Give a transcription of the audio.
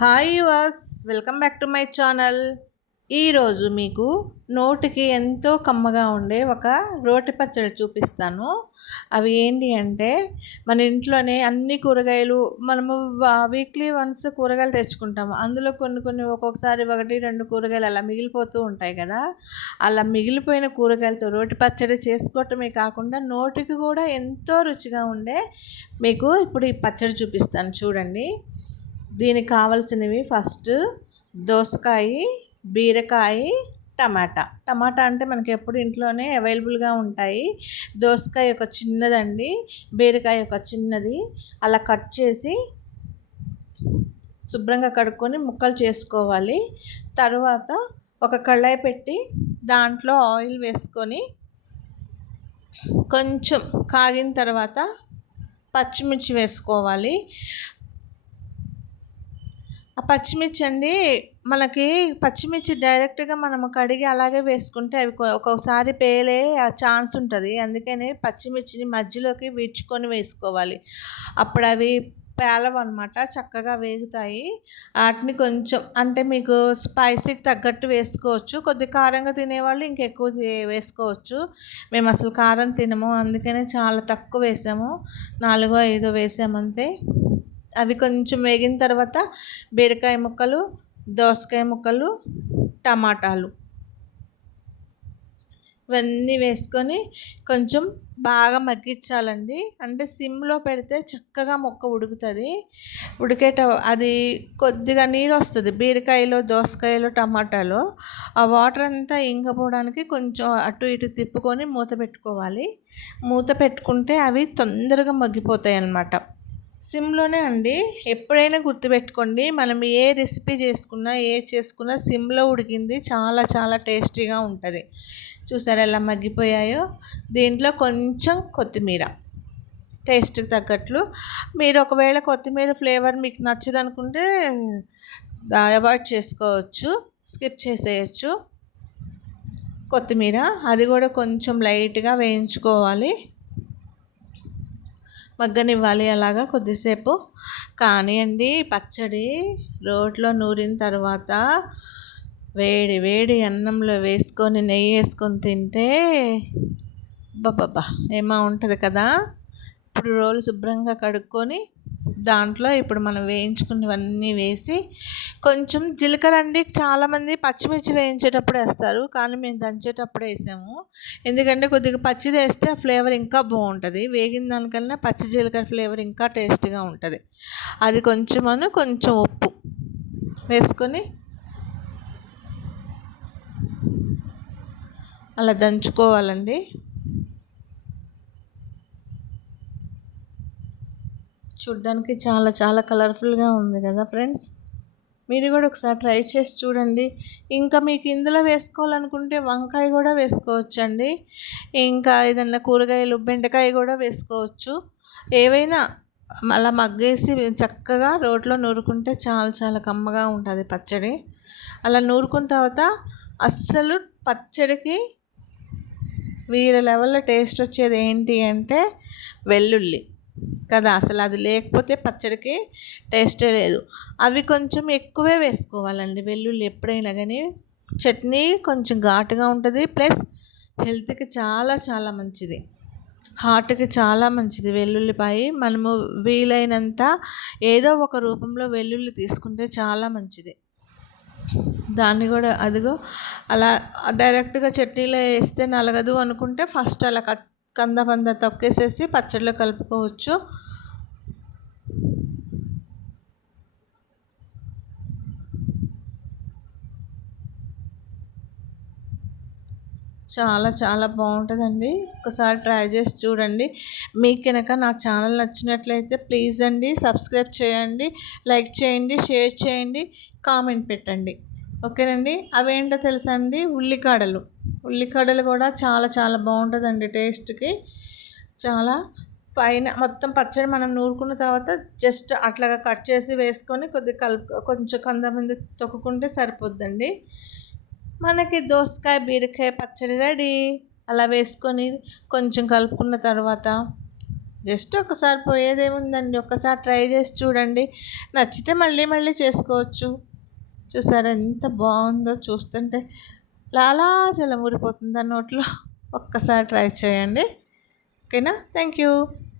Hi was welcome back to my channel. ఈరోజు మీకు నోటికి ఎంతో కమ్మగా ఉండే ఒక రోటి పచ్చడి చూపిస్తాను. అవి ఏంటి అంటే మన ఇంట్లోనే అన్ని కూరగాయలు మనము వీక్లీ వన్స్ కూరగాయలు తెచ్చుకుంటాము. అందులో కొన్ని కొన్ని ఒక్కొక్కసారి ఒకటి రెండు కూరగాయలు అలా మిగిలిపోతూ ఉంటాయి కదా. అలా మిగిలిపోయిన కూరగాయలతో రోటి పచ్చడి చేసుకోవటమే కాకుండా నోటికి కూడా ఎంతో రుచిగా ఉండే మీకు ఇప్పుడు ఈ పచ్చడి చూపిస్తాను. చూడండి. దీనికి కావాల్సినవి ఫస్ట్ దోసకాయ బీరకాయ టమాటా. టమాటా అంటే మనకి ఎప్పుడు ఇంట్లోనే అవైలబుల్గా ఉంటాయి. దోసకాయ ఒక చిన్నదండి బీరకాయ ఒక చిన్నది. అలా కట్ చేసి శుభ్రంగా కడుక్కొని ముక్కలు చేసుకోవాలి. తర్వాత ఒక కళాయి పెట్టి దాంట్లో ఆయిల్ వేసుకొని కొంచెం కాగిన తర్వాత పచ్చిమిర్చి వేసుకోవాలి. ఆ పచ్చిమిర్చి అండి మనకి పచ్చిమిర్చి డైరెక్ట్గా మనం కడిగి అలాగే వేసుకుంటే అవి ఒక్కొక్కసారి పేలే ఛాన్స్ ఉంటుంది. అందుకని పచ్చిమిర్చిని మధ్యలోకి విడ్చుకొని వేసుకోవాలి. అప్పుడు అవి పేలవన్నమాట చక్కగా వేగుతాయి. వాటిని కొంచెం అంటే మీకు స్పైసీకి తగ్గట్టు వేసుకోవచ్చు. కొద్ది కారంగా తినేవాళ్ళు ఇంకెక్కువ వేసుకోవచ్చు. మేము అసలు కారం తినము అందుకనే చాలా తక్కువ వేసాము. నాలుగో ఐదో వేసామంతే. అవి కొంచెం వేగిన తర్వాత బీరకాయ ముక్కలు దోసకాయ ముక్కలు టమాటాలు. ఇవన్నీ వేసుకొని కొంచెం బాగా మగ్గించాలండి. అంటే సిమ్లో పెడితే చక్కగా మొక్క ఉడుకుతుంది. ఉడికేట అది కొద్దిగా నీరు వస్తుంది. బీరకాయలో దోసకాయలో టమాటాలో. ఆ వాటర్ అంతా ఇంకపోవడానికి కొంచెం అటు ఇటు తిప్పుకొని మూత పెట్టుకోవాలి. మూత పెట్టుకుంటే అవి తొందరగా మగ్గిపోతాయి అన్నమాట సిమ్లోనే అండి. ఎప్పుడైనా గుర్తుపెట్టుకోండి. మనం ఏ రెసిపీ చేసుకున్నా ఏ చేసుకున్నా సిమ్లో ఉడికింది చాలా చాలా టేస్టీగా ఉంటుంది. చూసారా ఎలా మగ్గిపోయాయో? దీంట్లో కొంచెం కొత్తిమీర. టేస్ట్కి తగ్గట్లు. మీరు ఒకవేళ కొత్తిమీర ఫ్లేవర్ మీకు నచ్చదనుకుంటే అవాయిడ్ చేసుకోవచ్చు. స్కిప్ చేసేయచ్చు. కొత్తిమీర. అది కూడా కొంచెం లైట్గా వేయించుకోవాలి. మగ్గనివ్వాలి అలాగా కొద్దిసేపు. కానీ అండి పచ్చడి రోట్లో నూరిన తర్వాత వేడి వేడి అన్నంలో వేసుకొని నెయ్యి వేసుకొని తింటే బాబా ఏమా ఉంటుంది కదా? ఇప్పుడు రోలు శుభ్రంగా కడుక్కొని దాంట్లో ఇప్పుడు మనం వేయించుకున్నవన్నీ వేసి కొంచెం జీలకర్ర అండి చాలామంది పచ్చిమిర్చి వేయించేటప్పుడు వేస్తారు కానీ మేము దంచేటప్పుడు వేసాము. ఎందుకంటే కొద్దిగా పచ్చిది వేస్తే ఆ ఫ్లేవర్ ఇంకా బాగుంటుంది. వేగిన దానికన్నా పచ్చి జీలకర్ర ఫ్లేవర్ ఇంకా టేస్ట్గా ఉంటుంది. అది కొంచెం అను కొంచెం ఉప్పు వేసుకొని అలా దంచుకోవాలండి. చూడ్డానికి చాలా చాలా కలర్ఫుల్గా ఉంది కదా ఫ్రెండ్స్? మీరు కూడా ఒకసారి ట్రై చేసి చూడండి. ఇంకా మీకు ఇందులో వేసుకోవాలనుకుంటే వంకాయ కూడా వేసుకోవచ్చండి. ఇంకా ఏదైనా కూరగాయలు బెండకాయ కూడా వేసుకోవచ్చు. ఏవైనా అలా మగ్గేసి చక్కగా రోట్లో నూరుకుంటే చాలా చాలా కమ్మగా ఉంటుంది పచ్చడి. అలా నూరుకున్న తర్వాత అస్సలు పచ్చడికి వీరి లెవెల్లో టేస్ట్ వచ్చేది ఏంటి అంటే వెల్లుల్లి. కదా అసలు అది లేకపోతే పచ్చడికి టేస్టే లేదు. అవి కొంచెం ఎక్కువే వేసుకోవాలండి. వెల్లుల్లి ఎప్పుడైనా కానీ చట్నీ కొంచెం ఘాటుగా ఉంటుంది. ప్లస్ హెల్త్కి చాలా చాలా మంచిది. హార్ట్కి చాలా మంచిది వెల్లుల్లిపాయ. మనము వీలైనంత ఏదో ఒక రూపంలో వెల్లుల్లి తీసుకుంటే చాలా మంచిది. దాన్ని కూడా అదిగో అలా డైరెక్ట్గా చట్నీలో వేస్తే నలగదు అనుకుంటే ఫస్ట్ అలా కట్ కందబంద తొక్కేసేసి పచ్చడిలో కలుపుకోవచ్చు. చాలా చాలా బాగుంటుందండి. ఒకసారి ట్రై చేసి చూడండి. మీకు కనుక నా ఛానల్ నచ్చినట్లయితే ప్లీజ్ అండి సబ్స్క్రైబ్ చేయండి లైక్ చేయండి షేర్ చేయండి కామెంట్ పెట్టండి. ఓకేనండి? అవేంటో తెలుసా అండి? ఉల్లికాడలు ఉల్లికడలు కూడా చాలా చాలా బాగుంటుందండి టేస్ట్కి. చాలా పైన మొత్తం పచ్చడి మనం నూరుకున్న తర్వాత జస్ట్ అట్లాగా కట్ చేసి వేసుకొని కొద్దిగా కలుపు కొంచెం కందమంది తొక్కుకుంటే సరిపోద్దండి. మనకి దోసకాయ బీరకాయ పచ్చడి రెడీ. అలా వేసుకొని కొంచెం కలుపుకున్న తర్వాత జస్ట్ ఒకసారి పోయేదేముందండి. ఒక్కసారి ట్రై చేసి చూడండి. నచ్చితే మళ్ళీ మళ్ళీ చేసుకోవచ్చు. చూసారా ఎంత బాగుందో చూస్తుంటే. లాలాజలం ఊరిపోతుంది ఆ నోట్లో. ఒక్కసారి ట్రై చేయండి. ఓకేనా? Thank you.